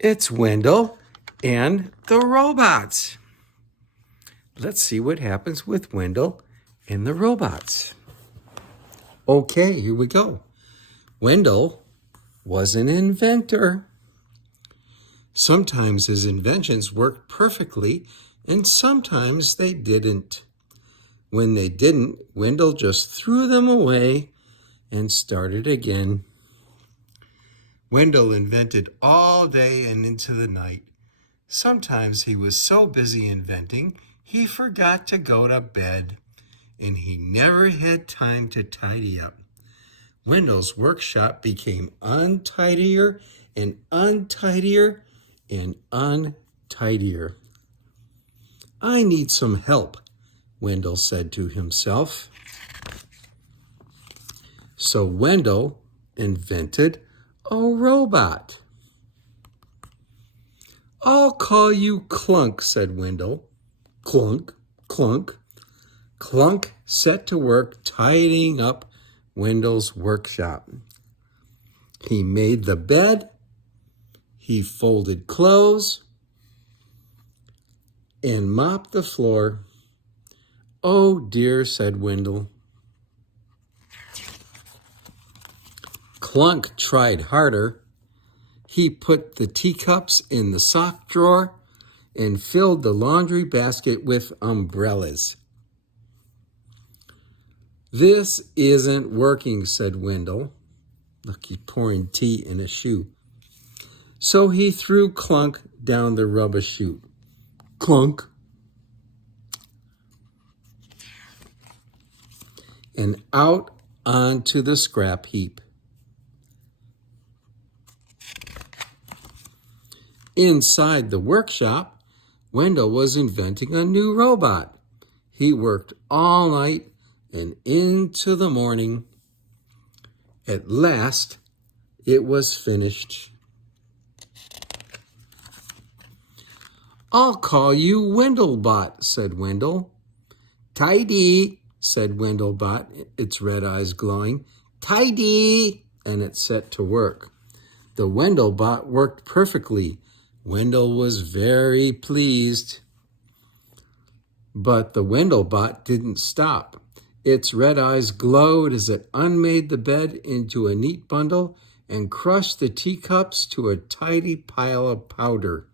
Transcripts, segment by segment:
It's Wendell and the robots. Let's see what happens with Wendell and the robots. Okay, here we go. Wendell was an inventor. Sometimes his inventions worked perfectly, and sometimes they didn't. When they didn't, Wendell just threw them away and started again. Wendell invented all day and into the night. Sometimes he was so busy inventing, he forgot to go to bed, and he never had time to tidy up. Wendell's workshop became untidier and untidier and untidier. I need some help, Wendell said to himself. So Wendell invented a robot. I'll call you Clunk, said Wendell. Clunk, Clunk. Clunk set to work tidying up Wendell's workshop. He made the bed, he folded clothes, and mopped the floor. Oh dear, said Wendell. Clunk tried harder. He put the teacups in the sock drawer and filled the laundry basket with umbrellas. This isn't working, said Wendell. Look, he's pouring tea in a shoe. So he threw Clunk down the rubbish chute. Clunk. And out onto the scrap heap. Inside the workshop, Wendell was inventing a new robot. He worked all night and into the morning. At last, it was finished. I'll call you Wendelbot, said Wendell. Tidy, said Wendelbot, its red eyes glowing. Tidy, and it set to work. The Wendelbot worked perfectly. Wendell was very pleased. But the Wendelbot didn't stop. Its red eyes glowed as it unmade the bed into a neat bundle and crushed the teacups to a tidy pile of powder.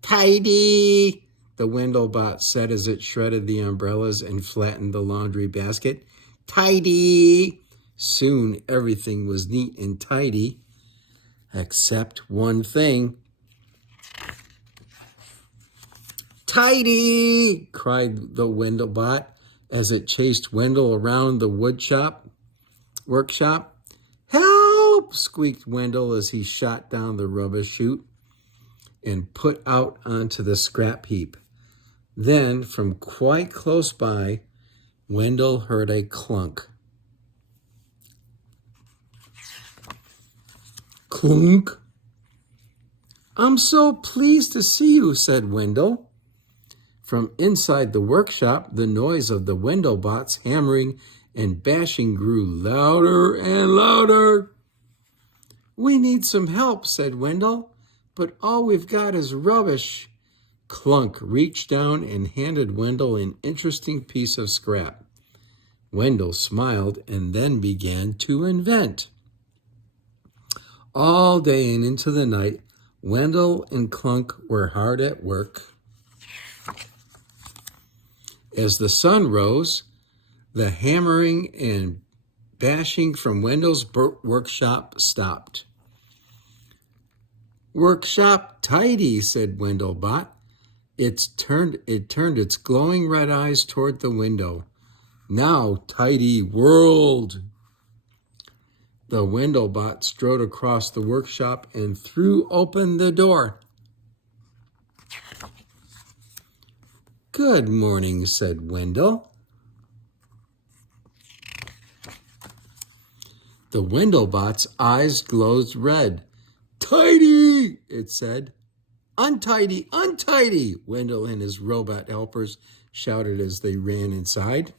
Tidy, the Wendelbot said as it shredded the umbrellas and flattened the laundry basket. Tidy. Soon everything was neat and tidy, except one thing. Tidy, cried the Wendelbot as it chased Wendell around the workshop. Help, squeaked Wendell as he shot down the rubbish chute and put out onto the scrap heap. Then, from quite close by, Wendell heard a clunk. Clunk. I'm so pleased to see you, said Wendell. From inside the workshop, the noise of the Wendelbots hammering and bashing grew louder and louder. We need some help, said Wendell, but all we've got is rubbish. Clunk reached down and handed Wendell an interesting piece of scrap. Wendell smiled and then began to invent. All day and into the night, Wendell and Clunk were hard at work. As the sun rose, the hammering and bashing from Wendell's workshop stopped. Workshop tidy, said Wendelbot. It turned its glowing red eyes toward the window. Now tidy world. The Wendelbot strode across the workshop and threw open the door. Good morning, said Wendell. The Wendelbot's eyes glowed red. Tidy, it said. Untidy, untidy, Wendell and his robot helpers shouted as they ran inside.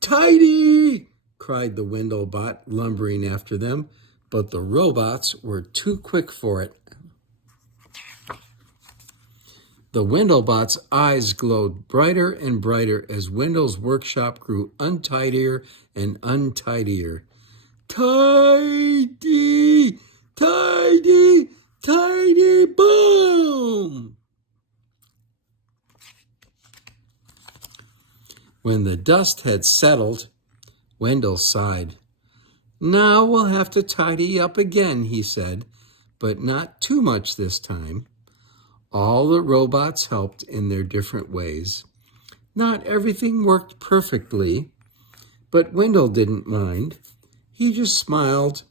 Tidy, cried the Wendelbot, lumbering after them. but the robots were too quick for it. The Wendelbot's eyes glowed brighter and brighter as Wendel's workshop grew untidier and untidier. Tidy, tidy, tidy, boom! When the dust had settled, Wendel sighed. Now we'll have to tidy up again, he said, but not too much this time. All the robots helped in their different ways. Not everything worked perfectly, but Wendel didn't mind. He just smiled,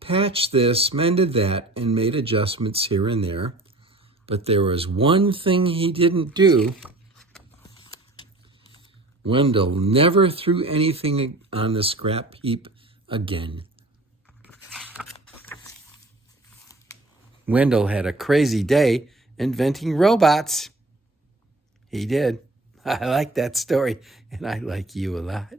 patched this, mended that, and made adjustments here and there. But there was one thing he didn't do. Wendel never threw anything on the scrap heap again. Wendel had a crazy day inventing robots. He did. I like that story, and I like you a lot.